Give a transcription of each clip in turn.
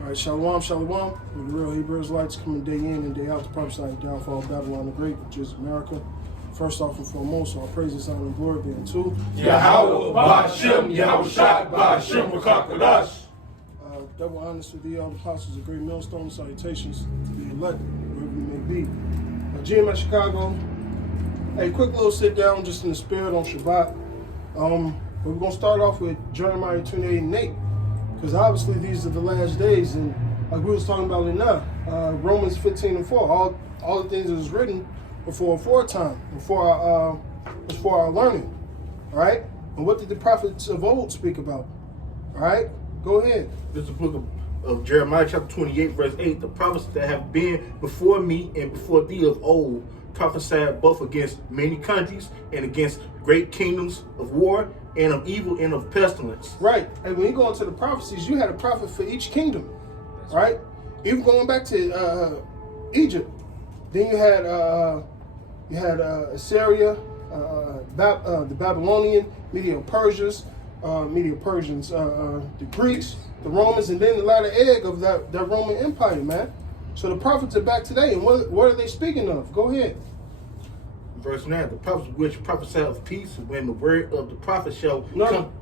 All right, shalom, shalom. We're the real Hebrew Israelites coming day in and day out to prophesy the downfall of Babylon the Great, which is America. First off and foremost, our praises, honor, and glory being to Yahweh, Ba'ashem, Yahweh Shad, Ba'ashem, Rakakadash. Double honors to the apostles of Great Millstone. Salutations to the elect, wherever you may be. GM at Chicago. Hey, quick little sit down just in the spirit on Shabbat. But we're going to start off with Jeremiah 28 and 8. Because obviously these are the last days, and like we was talking about it now, Romans 15 and 4, all the things that was written before aforetime, before our learning, all right? And what did the prophets of old speak about? All right, go ahead. This is the book of Jeremiah chapter 28, verse 8. The prophets that have been before me and before thee of old prophesied both against many countries and against great kingdoms of war and of evil and of pestilence. Right. And when you go into the prophecies, you had a prophet for each kingdom. Right? Even going back to Egypt. Then you had Assyria, the Babylonian, Medo-Persians, the Greeks, the Romans, and then the latter egg of that Roman Empire, man. So the prophets are back today, and what are they speaking of? Go ahead. Verse 9, the prophets which prophesy of peace, when the word of the prophet shall come.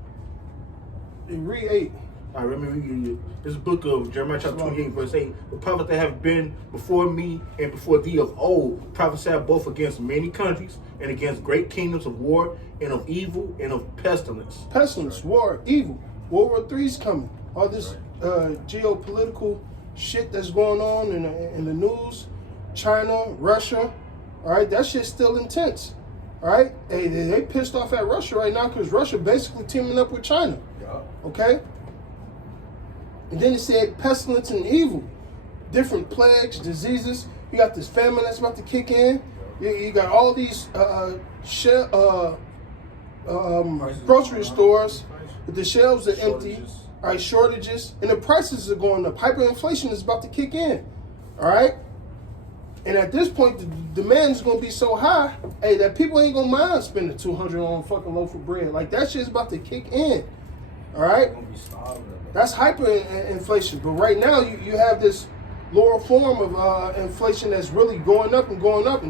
Read 8. I remember you. This book of Jeremiah chapter 28, verse 8. The prophets that have been before me and before thee of old prophesied both against many countries and against great kingdoms of war and of evil and of pestilence. Pestilence, war, evil. World War III is coming. All this geopolitical shit that's going on in the news. China, Russia. All right, that shit's still intense. All right, they pissed off at Russia right now because Russia basically teaming up with China. Yeah. Okay? And then it said pestilence and evil. Different plagues, diseases. You got this famine that's about to kick in. You got all these grocery stores, but the shelves are empty. All right, shortages. And the prices are going up. Hyperinflation is about to kick in. All right? And at this point, the demand is going to be so high, hey, that people ain't going to mind spending $200 on a fucking loaf of bread. Like, that shit's about to kick in. All right? That's hyperinflation. But right now, you have this lower form of inflation that's really going up, and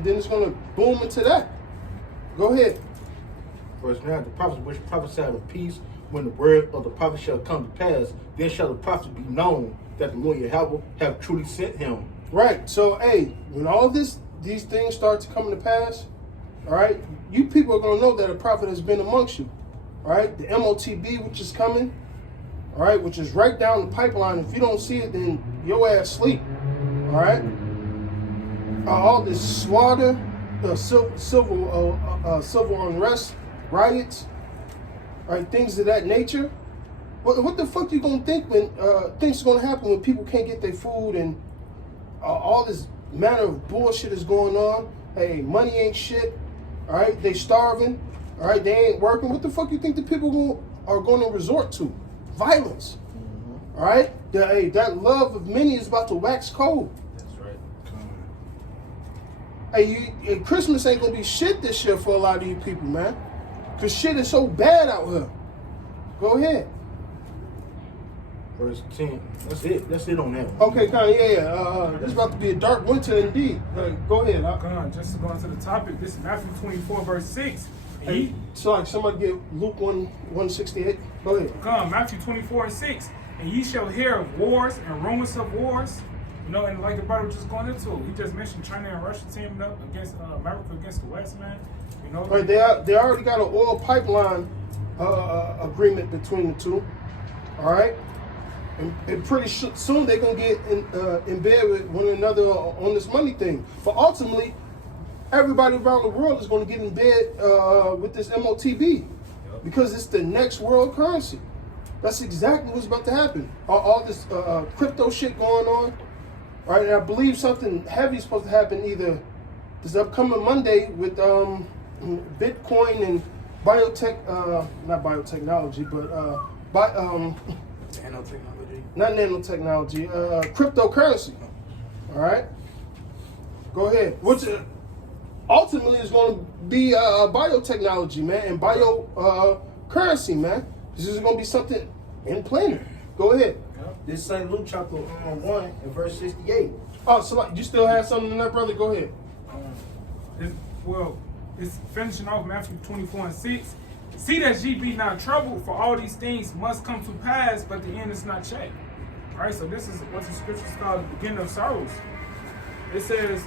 then it's going to boom into that. Go ahead. Verse 9, the prophets which prophesied of peace, when the word of the prophet shall come to pass, then shall the prophet be known that the Lord Yahweh have truly sent him. Right. So, hey, when all these things start to come to pass, all right, you people are going to know that a prophet has been amongst you. All right. The MOTB, which is coming, all right, which is right down the pipeline. If you don't see it, then your ass sleep. All right. All this slaughter, civil unrest, riots, all right, things of that nature. What the fuck you going to think when things are going to happen when people can't get their food and all this manner of bullshit is going on? Hey, money ain't shit. All right, they starving. All right, they ain't working. What the fuck you think the people are going to resort to? Violence. All right, that love of many is about to wax cold. That's right. Hey, Christmas ain't gonna be shit this year for a lot of you people, man. Cause shit is so bad out here. Go ahead. Verse 10. That's it on that one. Okay, this is about to be a dark winter indeed. Go ahead. Just to go into the topic, this is Matthew 24, verse 6. Hey, so like somebody get Luke 1:68. Go ahead. Matthew 24 and 6. And ye shall hear of wars and rumors of wars. You know, and like the brother was just going into it, he just mentioned China and Russia teaming up against America against the West, man. You know, right, they already got an oil pipeline agreement between the two. All right. And pretty soon they're going to get in bed with one another on this money thing. But ultimately, everybody around the world is going to get in bed with this MOTB because it's the next world currency. That's exactly what's about to happen. All this crypto shit going on. Right? And I believe something heavy is supposed to happen either this upcoming Monday with Bitcoin and not biotechnology, but Nanotechnology. Not nanotechnology, cryptocurrency. All right? Go ahead. Which ultimately is going to be biotechnology, man, and currency, man. This is going to be something in planar. Go ahead. This St. Luke chapter 1 and verse 68. Oh, so like, you still have something in there, brother? Go ahead. It's finishing off Matthew 24:6. See that ye be not troubled, for all these things must come to pass, but the end is not yet. All right, so this is what the scriptures call the beginning of sorrows. It says,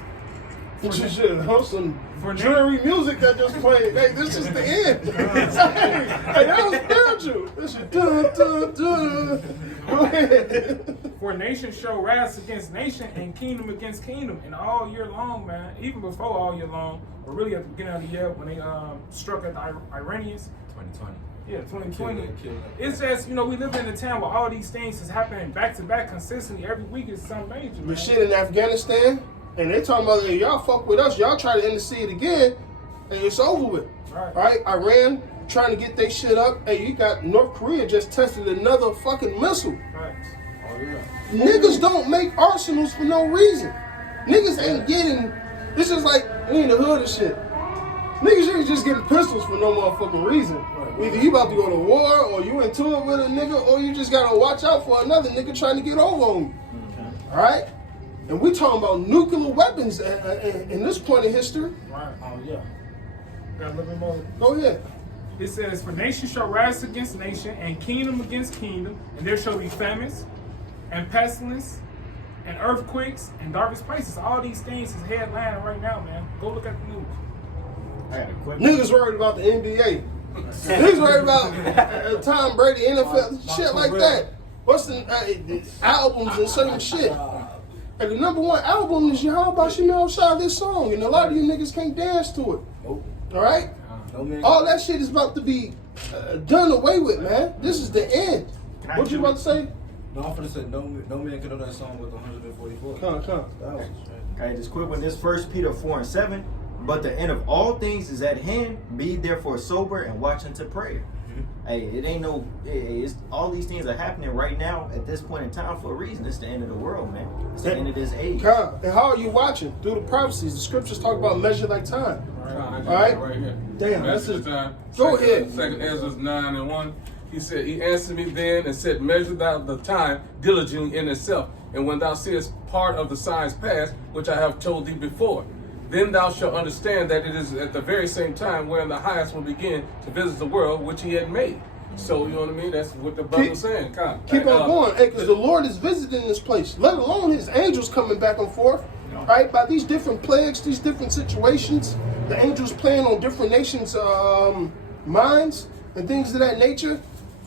You should host some for dreary music that just played. Hey, this is the end. Hey, that was spiritual. This is dun dun dun. Go ahead. For nation shall rise against nation and kingdom against kingdom, and all year long, man, even before all year long, or really at the beginning of the year when they struck at the Iranians. 2020. Yeah, 2020. Kill it. It's just, you know, we live in a town where all these things is happening back to back consistently. Every week is something major, The man. shit in Afghanistan, and they talking about, hey, y'all fuck with us, y'all try to intercede again, and it's over with. Right. Right? Iran trying to get their shit up. Hey, you got North Korea just tested another fucking missile. Right. Oh yeah. Niggas don't make arsenals for no reason. Niggas ain't getting. This is like we in the hood and shit. Niggas ain't just getting pistols for no motherfucking reason. Either you about to go to war, or you into it with a nigga, or you just gotta watch out for another nigga trying to get over on you. All right? And we talking about nuclear weapons in this point in history. Right. Oh, yeah. Got a little bit more. Go ahead. It says, for nation shall rise against nation, and kingdom against kingdom, and there shall be famines, and pestilence, and earthquakes, and darkest places. All these things is headlining right now, man. Go look at the news. I had a quick Niggas worried about the NBA. Niggas worried about Tom Brady, NFL, shit like that. What's the albums and certain shit? And the number one album is Yahweh Shemel Shah, this song, and a lot of you niggas can't dance to it. Nope. All right? No man. All that shit is about to be done away with, man. This is the end. What you about to say? No, I'm finna say no man can know that song with 144. Come. That was Okay, just quick one. This 1 Peter 4:7. But the end of all things is at hand. Be therefore sober and watch unto prayer. Hey, it ain't no. It's all these things are happening right now at this point in time for a reason. It's the end of the world, man. It's the end of this age. Come. And how are you watching? Through the prophecies. The scriptures talk about measure like time. All right. Right here. Damn, Measure that's the just- time. Go Second- ahead. Second Ezra 9:1. He said, He answered me then and said, Measure thou the time diligently in itself, and when thou seest part of the signs past, which I have told thee before, then thou shalt understand that it is at the very same time wherein the highest will begin to visit the world which he had made. So, you know what I mean? That's what the brother's saying. Keep on going, because the Lord is visiting this place, let alone his angels coming back and forth, right? By these different plagues, these different situations, the angels playing on different nations' minds and things of that nature,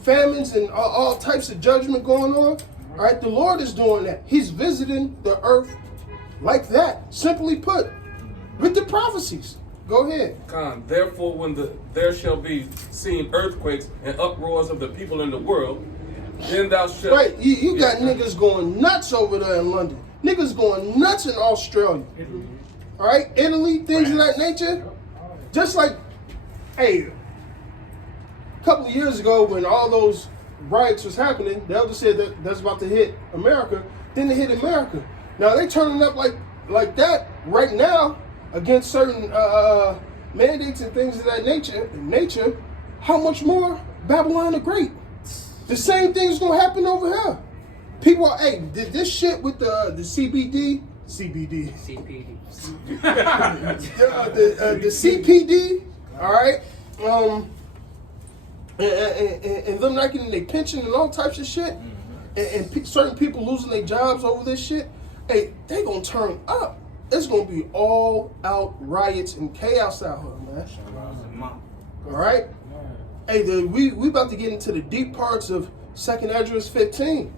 famines and all types of judgment going on, right? The Lord is doing that. He's visiting the earth like that, simply put, with the prophecies. Go ahead. Therefore, when there shall be seen earthquakes and uproars of the people in the world, then thou shalt. Right, you got niggas going nuts over there in London. Niggas going nuts in Australia. All right, Italy, things of that nature. Just like, hey, a couple of years ago when all those riots was happening, the elder said that that's about to hit America. Then it hit America. Now they turning up like that right now against certain mandates and things of that nature. How much more Babylon the Great? The same thing's gonna happen over here. People are, hey, this shit with the CPD, the CPD, all right, and them not getting their pension and all types of shit, and certain people losing their jobs over this shit. Hey, they gonna turn up. It's gonna be all out riots and chaos out here, man. All right. Hey, we about to get into the deep parts of 2nd Esdras 15.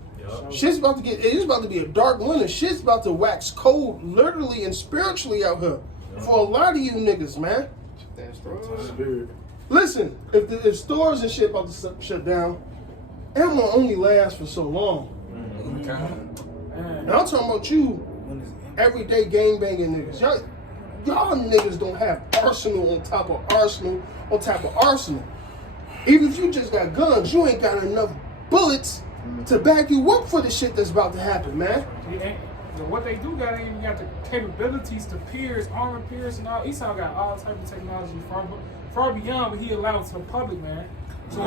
Shit's about to it's about to be a dark winter. Shit's about to wax cold, literally and spiritually out here for a lot of you niggas, man. Listen, if stores and shit about to shut down, it won't only last for so long. And I'm talking about you, everyday gangbanging niggas. Y'all niggas don't have arsenal on top of arsenal on top of arsenal. Even if you just got guns, you ain't got enough bullets to back you up for the shit that's about to happen, man. What they do got, ain't even got the capabilities to pierce, armor pierce, and all. Esau got all type of technology far beyond what he allowed to the public, man. So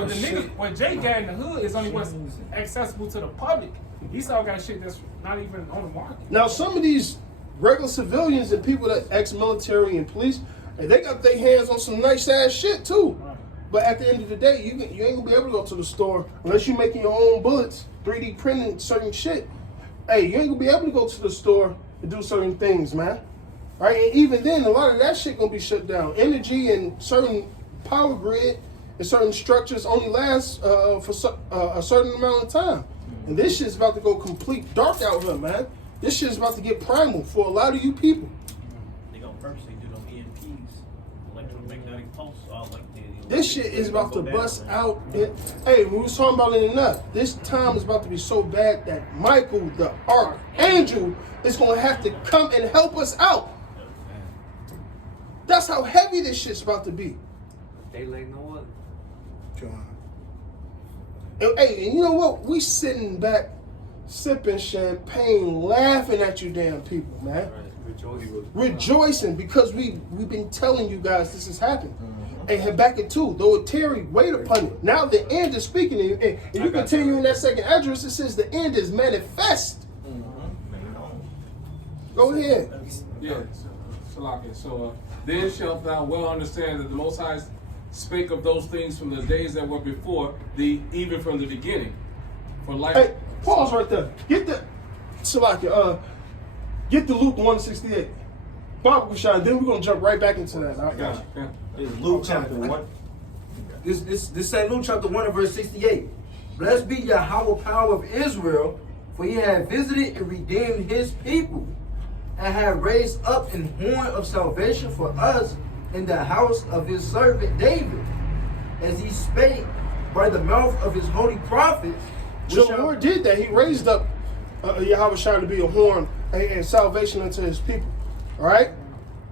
what Jay got in the hood is only what's accessible to the public. Esau got shit that's not even on the market. Now, some of these regular civilians and people that ex-military and police, hey, they got their hands on some nice ass shit too. Right. But at the end of the day, you ain't gonna be able to go to the store unless you're making your own bullets, 3D printing certain shit. Hey, you ain't gonna be able to go to the store and do certain things, man. Right? And even then, a lot of that shit gonna be shut down. Energy and certain power grid and certain structures only last for a certain amount of time. And this shit's about to go complete dark out here, man. This shit's about to get primal for a lot of you people. They gonna purposely do them EMPs, electromagnetic pulse, all like that. This shit is about to bust out. Hey, we was talking about it enough. This time is about to be so bad that Michael, the archangel, is gonna have to come and help us out. That's how heavy this shit's about to be. They lay no other. And, hey, and you know what? We sitting back, sipping champagne, laughing at you damn people, man. Rejoicing because we've been telling you guys this has happened. And Habakkuk 2, though it tarry, wait upon it. Now the end is speaking. And you continue in that second address, it says the end is manifest. Go ahead. Yeah, Salakia. So then shalt thou well understand that the Most High spake of those things from the days that were before thee, even from the beginning. For like, Hey, pause right there. Get the Salakia, get the Luke 168. Bob Kushai, then we're gonna jump right back into that. I got you. yeah. It's Luke chapter 1. This St. Luke chapter 1 and verse 68. Blessed be Yahweh power of Israel, for he hath visited and redeemed his people, and hath raised up an horn of salvation for us in the house of his servant David, as he spake by the mouth of his holy prophets. So the Lord did that. He raised up Yahweh Shai to be a horn and salvation unto his people. All right?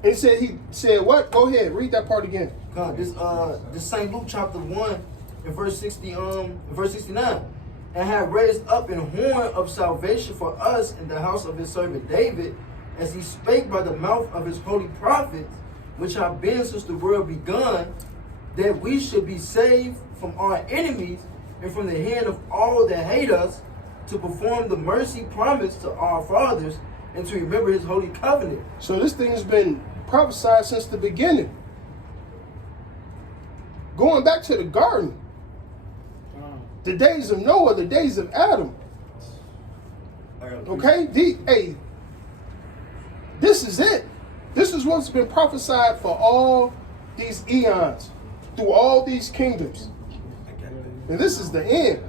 And he said what? Go ahead, read that part again. God, this St. Luke chapter 1 and verse 69. And have raised up an horn of salvation for us in the house of his servant David, as he spake by the mouth of his holy prophets, which have been since the world begun, that we should be saved from our enemies and from the hand of all that hate us, to perform the mercy promised to our fathers, and to remember his holy covenant. So this thing has been prophesied since the beginning. Going back to the garden. The days of Noah, the days of Adam. Okay? This is it. This is what's been prophesied for all these eons, through all these kingdoms. And this is the end.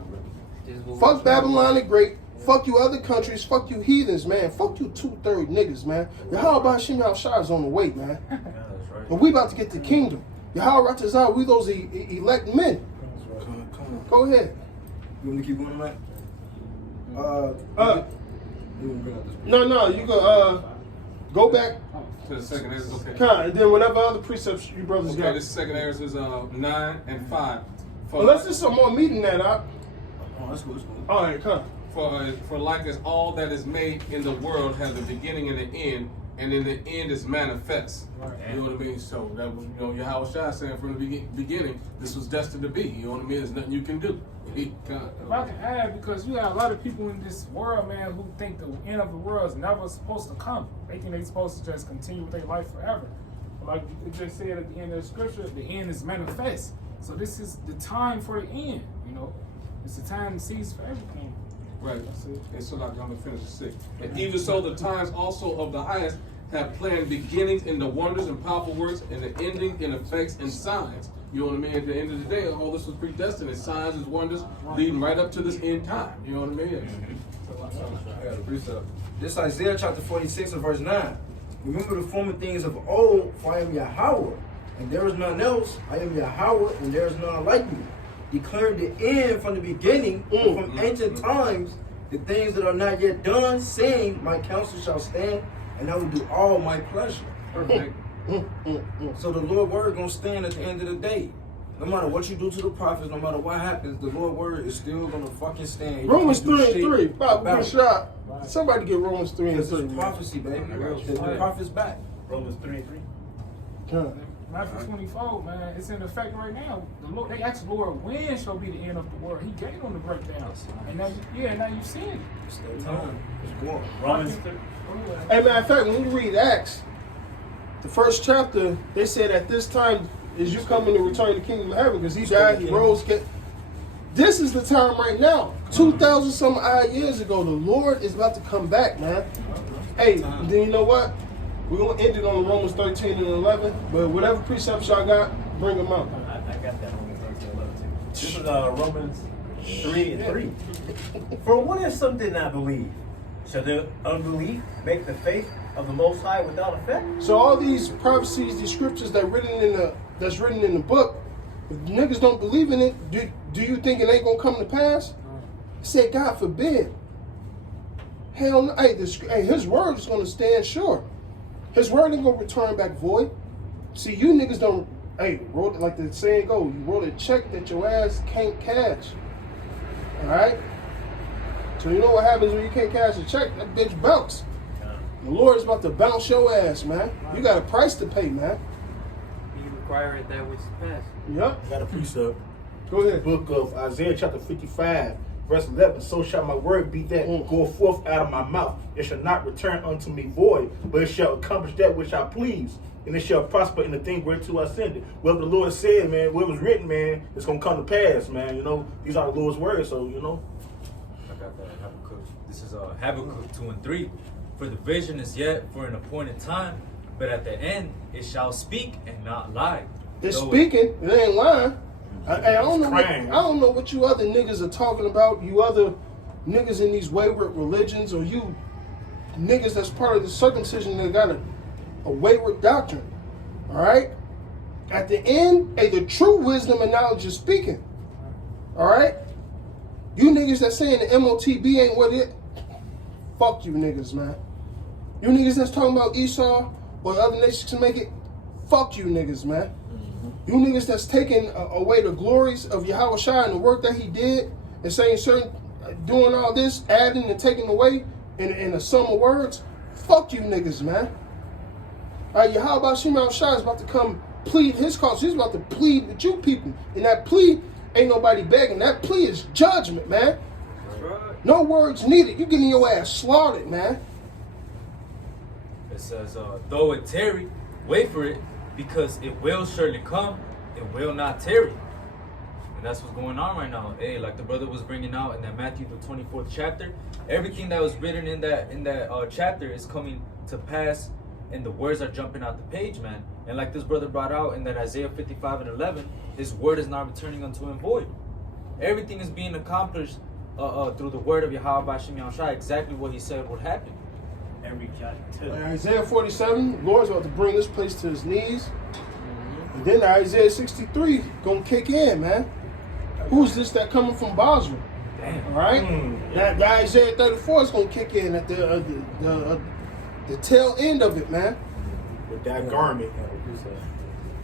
Fuck Babylon the Great. Fuck you other countries. Fuck you heathens, man. Fuck you 2/3 niggas, man. Yahweh Hashem Shai is on the way, man. And we about to get the kingdom. Yahweh Ratazah, we those elect men. Go ahead. You want me to keep going, man? You want to bring up this? No, you go back. To the second Ezra, okay. And then whatever other precepts you brothers Okay, got. this second Ezra is 9 and 5. Unless there's some more meat in that, Oh, that's cool, that's cool. all right, come. For like as all that is made in the world has a beginning and an end, and in the end is manifest. You know what I mean? So that was, Yahweh Shai saying from the beginning, this was destined to be. You know what I mean? There's nothing you can do. If I can add, because you got a lot of people in this world, man, who think the end of the world is never supposed to come. They think they're supposed to just continue with their life forever. But like it just said at the end of the scripture, the end is manifest. So this is the time for the end, It's the time to cease for everything. Right. And so like I'm gonna finish the 6. And even so the times also of the highest have planned beginnings in the wonders and powerful works, and the ending in effects and signs. You know what I mean? At the end of the day, all this was predestined. It's signs and wonders leading right up to this end time. You know what I mean? I got a precept. This Isaiah chapter 46 and verse 9. Remember the former things of old, for I am Yahweh, and there is none else. I am Yahweh, and there is none like me. Declaring the end from the beginning, and from ancient times, the things that are not yet done, saying, my counsel shall stand, and I will do all my pleasure. Perfect. So the Lord word gonna stand at the end of the day. No matter what you do to the prophets, no matter what happens, the Lord word is still gonna fucking stand. You Romans can't do 3 and shit 3. Bob, about good it. shot. Somebody get Romans 3 and Because 3. it's prophecy, baby. The prophet's back. Romans 3 and 3. Come. Matthew 24, man, it's in effect right now. The Lord, they asked the Lord, when shall be the end of the world? He gave them the breakdown. And now, now you see it. It's still time. It's going. Romans. Hey, matter of fact, when you read Acts, the first chapter, they said at this time is you coming to return to the kingdom of heaven because he died, he rose. This is the time right now. 2,000 some odd years ago, the Lord is about to come back, man. Hey, then you know what? We're going to end it on Romans 13 and 11, but whatever precepts y'all got, bring them out. I got that Romans 13 11 too. This is Romans 3 and 3. For what if some did not believe? Shall the unbelief make the faith of the Most High without effect? So all these prophecies, these scriptures that's written in the book, if niggas don't believe in it, do you think it ain't gonna come to pass? Say God forbid. Hell no. Hey, his word is gonna stand sure. His word ain't gonna return back void. See, you niggas don't. Hey, wrote it like the saying go. You wrote a check that your ass can't cash. All right. So you know what happens when you can't cash a check? That bitch bounce. The Lord is about to bounce your ass, man. You got a price to pay, man. He requireth that which is past. Yep. I got a precept. Go ahead. Book of Isaiah chapter 55, verse 11. So shall my word be that go forth out of my mouth. It shall not return unto me void, but it shall accomplish that which I please. And it shall prosper in the thing whereto I send it. Whatever the Lord said, man, what was written, man, it's going to come to pass, man. You know, these are the Lord's words, so, you know. I got that Habakkuk. This is Habakkuk 2 and 3. For the vision is yet for an appointed time, but at the end it shall speak and not lie. It's Though speaking, it ain't lying. I don't know what you other niggas are talking about. You other niggas in these wayward religions, or you niggas that's part of the circumcision that got a wayward doctrine. All right. At the end, hey, the true wisdom and knowledge is speaking. All right. You niggas that saying the MOTB ain't what it. Fuck you niggas, man. You niggas that's talking about Esau or the other nations can make it. Fuck you niggas, man. You niggas that's taking away the glories of Yahweh Shai and the work that he did and saying doing all this, adding and taking away in a sum of words. Fuck you niggas, man. All right, Yahweh Shai is about to come plead his cause. He's about to plead with you people. And that plea ain't nobody begging. That plea is judgment, man. No words needed. You getting your ass slaughtered, man. It says, though it tarry, wait for it, because it will surely come, it will not tarry. And that's what's going on right now. Hey, like the brother was bringing out in that Matthew the 24th chapter, everything that was written in that chapter is coming to pass, and the words are jumping out the page, man. And like this brother brought out in that Isaiah 55 and 11, his word is not returning unto him void. Everything is being accomplished through the word of Yahweh Bashim Yahushua, exactly what he said would happen. Every jot too. Isaiah 47, the Lord's about to bring this place to his knees. And then Isaiah 63 gonna kick in, man. Who's this that coming from Basra? Damn. All right? That Isaiah 34 is gonna kick in at the tail end of it, man. With that garment.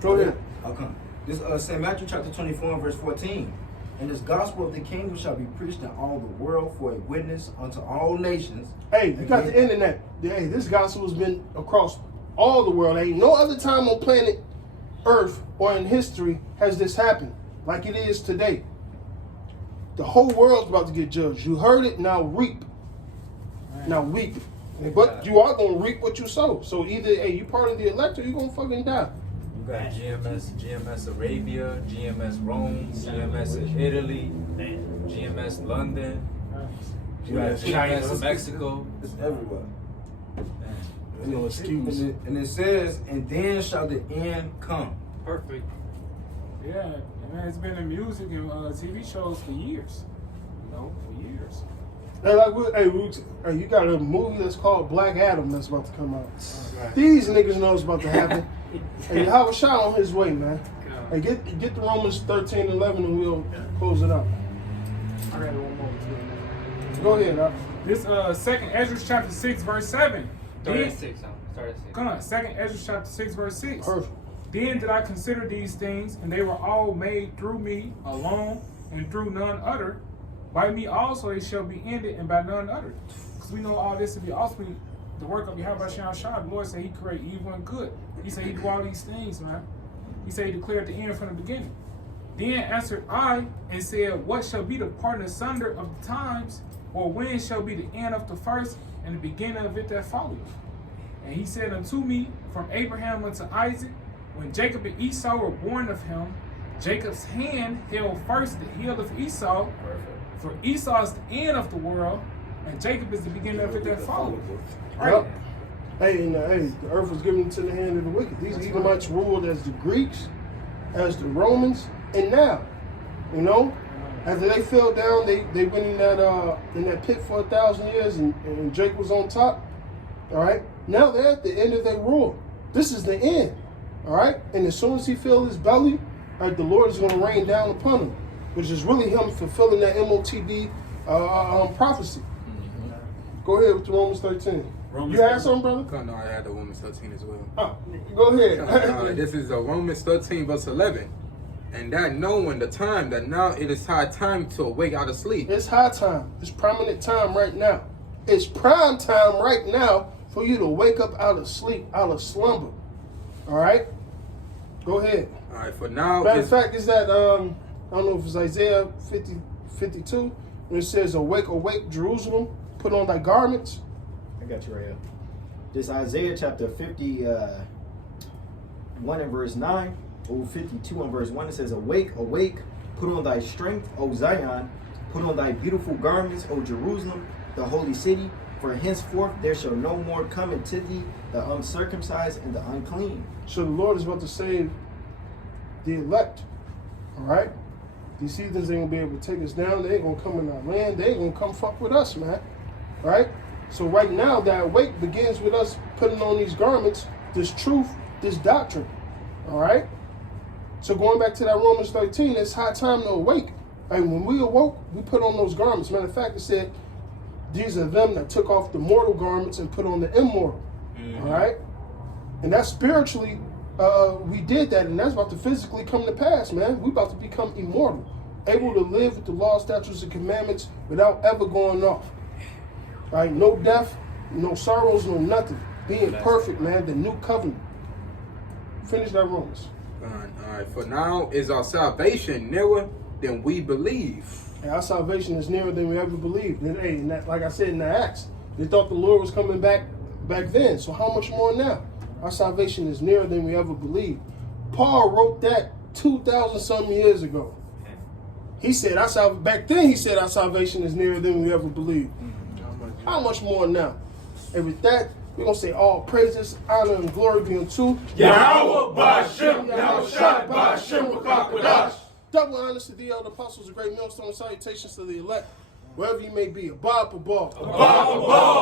Go ahead. I'll come. This St. Matthew chapter 24 and verse 14. And this gospel of the kingdom shall be preached in all the world for a witness unto all nations. Hey, you got the internet. Hey, this gospel has been across all the world. Ain't no other time on planet Earth or in history has this happened like it is today. The whole world's about to get judged. You heard it, now reap. Now weep. But you are going to reap what you sow. So either, hey, you part of the elect or you're going to fucking die. You got GMS Arabia, GMS Rome, GMS Italy, GMS London, you got GMS Mexico. It's everywhere. No excuse. And it says, and then shall the end come. Perfect. Yeah, man, it's been in music and TV shows for years. You know, for years. Hey, you got a movie that's called Black Adam that's about to come out. These niggas know it's about to happen. Hey, Yahweh Shai on his way, man. Hey, get the Romans 13 and 11 and we'll close it up. I got one more too. Go ahead, This second Ezra chapter 6 verse 7. Start at 6. Start at 6. Come on, second Ezra chapter 6 verse 6. Perfect. Then did I consider these things, and they were all made through me alone, and through none other. By me also it shall be ended, and by none other. Because we know all this to be ultimately the work of Yahweh Shai. The Lord said he create evil and good. He said he do all these things, man. He said he declared the end from the beginning. Then answered I and said, what shall be the part asunder of the times, or when shall be the end of the first and the beginning of it that followeth? And he said unto me, from Abraham unto Isaac, when Jacob and Esau were born of him, Jacob's hand held first the heel of Esau, for Esau is the end of the world, and Jacob is the beginning of it that followeth. Yep. Hey, the earth was given into the hand of the wicked. These Edomites ruled as the Greeks, as the Romans, and now, you know, after they fell down, they went in that pit for 1,000 years, and Jacob was on top. All right, now they're at the end of their rule. This is the end. All right, and as soon as he fills his belly, all right, the Lord is going to rain down upon him, which is really him fulfilling that MOTB prophecy. Go ahead with the Romans 13. You had something, brother? No, I had the Romans 13 as well. Oh, go ahead. This is Romans 13, verse 11. And that knowing the time, that now it is high time to awake out of sleep. It's high time. It's prominent time right now. It's prime time right now for you to wake up out of sleep, out of slumber. All right? Go ahead. All right, for now. Matter of fact, is that, I don't know if it's Isaiah 52, when it says, awake, awake, Jerusalem, put on thy garments. I got you right here. This Isaiah chapter 51 and verse 9, or 52 and verse 1, it says, awake, awake, put on thy strength, O Zion, put on thy beautiful garments, O Jerusalem, the holy city, for henceforth there shall no more come into thee the uncircumcised and the unclean. So the Lord is about to save the elect. All right? These heathens ain't gonna be able to take us down. They ain't gonna come in our land. They ain't gonna come fuck with us, man. All right? So right now, that awake begins with us putting on these garments, this truth, this doctrine. All right? So going back to that Romans 13, it's high time to awake. And when we awoke, we put on those garments. Matter of fact, it said, these are them that took off the mortal garments and put on the immortal. All right? And that's spiritually, we did that, and that's about to physically come to pass, man. We about to become immortal, able to live with the law, statutes, and commandments without ever going off. All right? No death, no sorrows, no nothing. Being perfect, man, the new covenant. Finish that Romans. All right, for now is our salvation nearer than we believe. And our salvation is nearer than we ever believed. And, hey, and that, like I said in the Acts, they thought the Lord was coming back then. So how much more now? Our salvation is nearer than we ever believed. Paul wrote that 2,000 some years ago. He said, back then he said our salvation is nearer than we ever believed. How much more now? And with that, we're going to say all praises, honor, and glory be unto Yahweh Ba'Shem, Yahweh Shai Ba'Shem Wakakwadash. Double honors to the elder apostles, a great millstone, salutations to the elect, wherever you may be. Abba, Abba. Abba, Abba.